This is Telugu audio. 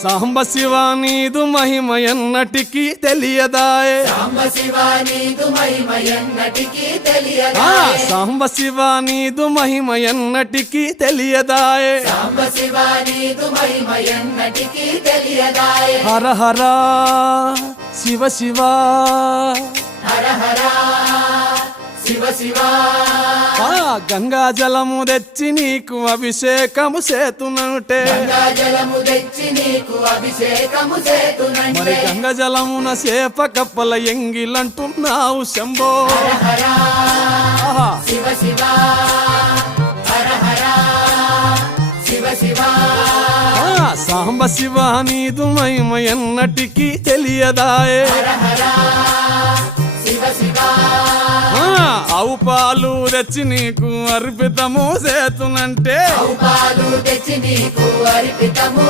సాంబ శివ నీదు మహిమ ఎన్నటికీ తెలియదాయే సాంబ శివ నీదు మహిమ ఎన్నటికీ తెలియదాయే సాంబ శివ నీదు మహిమ ఎన్నటికీ తెలియదాయే సాంబ శివ నీదు మహిమ ఎన్నటికీ తెలియదాయే హర హర శివ శివ హర హర శివ శివ గంగా జలము తెచ్చి నీకు అభిషేకము చేతునంటే గంగా జలము తెచ్చి నీకు అభిషేకము మరి చేతునంటే గంగ జలమున చేప కప్పల ఎంగిలంటున్నావు శంభో హర హర ఆహా. శివ శివ హర హర శివ శివ సాంబ శివ నీదు మహిమ ఎన్నటికీ తెలియదాయే హర హర శివ శివ ఆవు పాలు తెచ్చి నీకు అర్పితము చేతునంటే పాలు తెచ్చి నీకు అర్పితము